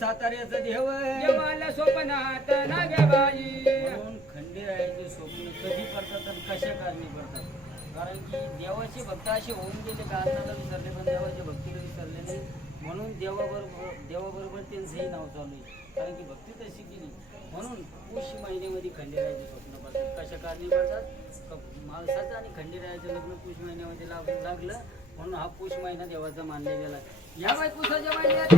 साताऱ्याचं देव देवाला स्वप्नात नागबाई म्हणून खंडेरायाचे स्वप्न कधी पडतात आणि कशा कारणी पडतात? कारण की देवाचे भक्त असे होऊन गेले का अन्नाला विसरले पण देवाच्या भक्तीला विसरले नाही. म्हणून देवाबरोबर देवाबरोबर त्यांचंही नाव चालू आहे. कारण की भक्ती तशी केली. म्हणून पुष महिन्यामध्ये खंडेरायाचे स्वप्न पडतात कशा कारणी पडतात माणसाचं आणि खंडेरायाचं लग्न पुष महिन्यामध्ये लाग लागलं. म्हणून हा पुष महिना देवाचा मानला गेला. या बाय पुसाच्या महिन्यात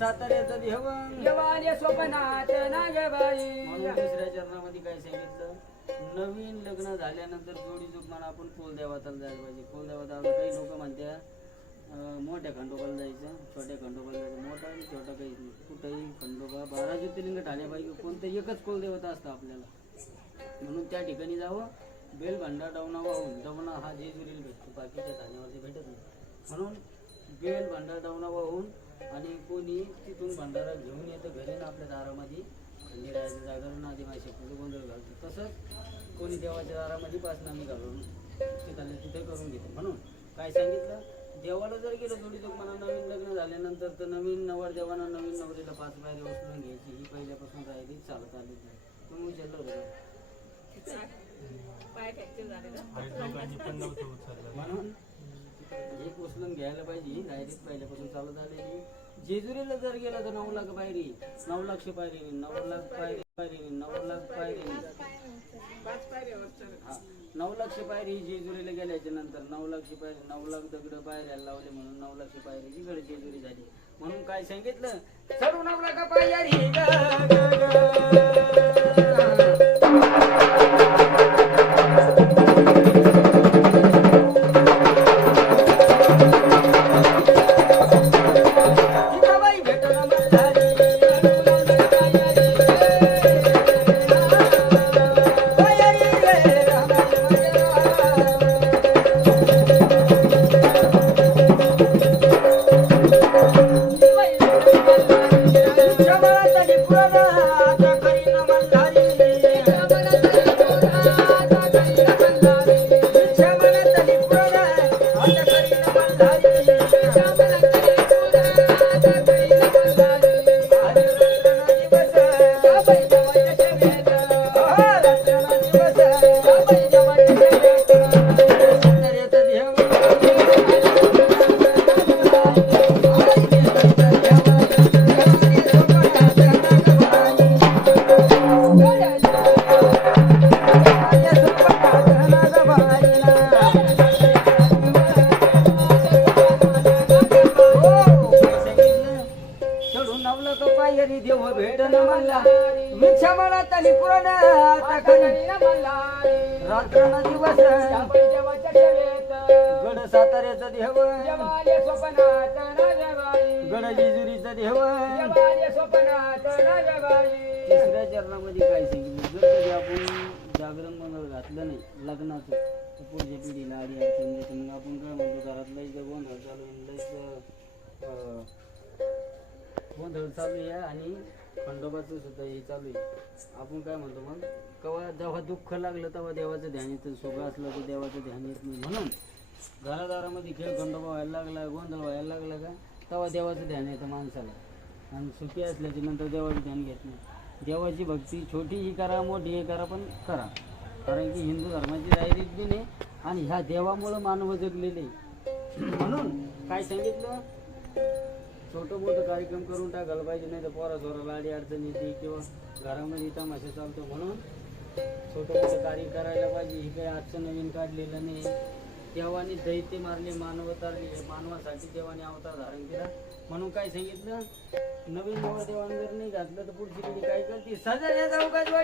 साताऱ्याचं देव देवाला स्वप्नात नागबाई म्हणून दुसऱ्या चरणामध्ये काय सांगितलं? नवीन लग्न झाल्यानंतर जोडी जुगमान आपण कुलदेवताला जायला पाहिजे. कुलदेवता आता काही लोक म्हणत्या मोठ्या खंडोबाला जायचं छोट्या खंडोबाला जायचं. मोठा आणि छोटा काही नाही. कुठंही खंडोबा बारा ज्योतिर्लिंग ठाण्यापैकी कोणतं एकच कुलदेवता असतं आपल्याला. म्हणून त्या ठिकाणी जावं. बेल भांडा डवना वाहून. डवना हा जेजुरीला भेटतो. बाकीच्या ठाण्यावरती भेटत नाही. म्हणून बेल भांडा डवना वाहून आणि कोणी तिथून भंडारा घेऊन येतं घरी ना आपल्या दारामध्ये. खंडीरायाच्या जागरण आधी माझ्या पुढे गोंधळ घालतो. तसंच कोणी देवाच्या दारामध्ये पासनामी घालून तिथले तिथे करून घेते. म्हणून काय सांगितलं? देवाला जर गेलं थोडी मला नवीन लग्न झाल्यानंतर तर नवीन नवर देवाना नवीन नवरीला पाच बाहेर उचलून घ्यायची. ही पहिल्यापासून राहिली चालत आली तुम्ही विचारलं होतं? म्हणून एक उचलून घ्यायला पाहिजे डायरेक्ट पहिल्यापासून चालत आलेली. जेजुरीला जर गेला तर नऊ लाख पायरी. नऊ लाख पायरी नऊ लाख पायरी पायरी नऊ लाख पायरी. हा, नऊ लाख पायरी ही जेजुरीला गेल्याच्यानंतर नऊ लाख पायरी नऊ लाख दगड पायऱ्याला लावले म्हणून नऊ लाख पायरी गड जेजुरी झाली. म्हणून काय सांगितलं? चढू नऊ लाख पायरी साताऱ्याचं देवण. गडजेजुरीचं देवण. तिसऱ्या चरणामध्ये काय सांगितलं? आपण जागरण मंगळ घातलं नाही लग्नाचं तर पुढच्या पिढीला आधी अडचण मग आपण काय म्हणतो? घरातलाही गोंधळ चालू लईच गोंधळ चालू आहे आणि खंडोबाचं सुद्धा हे चालू आहे. आपण काय म्हणतो मग? केव्हा जेव्हा दुःख लागलं तेव्हा देवाचं ध्यान येतं. सोबं असलं तर देवाचं ध्यान येत नाही. म्हणून घरादारामध्ये खेळ खंडोबा व्हायला लागला गोंधळ व्हायला लागला का? तेव्हा देवाचं ध्यान येतं माणसाला. आणि सुखी असल्याच्या नंतर देवाचं ध्यान घेत नाही. देवाची भक्ती छोटीही करा मोठीही करा पण करा. कारण की हिंदू धर्माची डायरेक्ट बी नाही आणि ह्या देवामुळं मानव जगलेले. म्हणून काय सांगितलं? छोटं मोठं कार्यक्रम करून टाकायला पाहिजे नाही तर पोरा सोराला अडी अडचण येते किंवा घरामध्ये तमाशा चालतो. म्हणून छोटं मोठं कार्य करायला पाहिजे ही काही आजचं नवीन काढलेलं नाही. देवाने दैत्य मारले मानव तारले मानवासाठी देवाने अवतार धारण केला. म्हणून काय सांगितलं? नवीन नवं देवाने जर नाही घातलं तर पुढची पिढी काय करते? सजण्या चौकात यो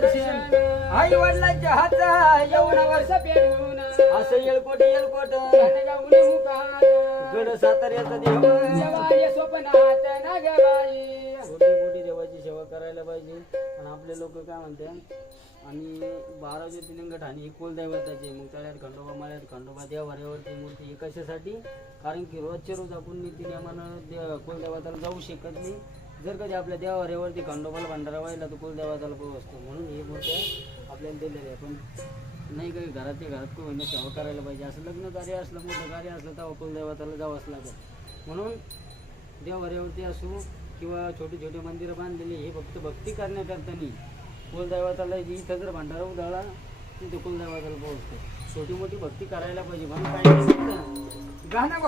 दर्शन. आई वडिलांच्या हाता येऊन वस असं येळकोट येळकोट. गड साताऱ्याचा देव. छोटी मोठी देवाची सेवा करायला पाहिजे. आणि आपले लोक काय म्हणतात आणि बारा ज्योतिर्लिंग ठाणे ही कुलदैवताची आहे. मग तळ्यात खंडोबा मळ्यात खंडोबा देवाऱ्यावरती मूर्ती ही कशासाठी कारण की रोजच्या रोज आपण नीतिनियमानं दे कुलदैवताला जाऊ शकत नाही. जर कधी आपल्या देवाऱ्यावरती खंडोबाला भंडारा व्हायला तर कुलदैवताला असतो? म्हणून हे मूर्त्या आपल्याला दिलेली आहे. पण नाही काही घरातल्या घरात कोण सेवा करायला पाहिजे. असं लग्न कार्य असलं मोठं कार्य असलं तेव्हा कुलदैवताला जावंच लागेल. म्हणून देवाऱ्यावरती असो किंवा छोटी छोटी मंदिरं बांधलेली हे फक्त भक्ती करण्याकरता नाही. कुलदैवाताला जी इथं जर भंडारा उधळला तिथे कुलदैवताला पोहोचतो छोटी मोठी भक्ती करायला पाहिजे. म्हणून काय गाणं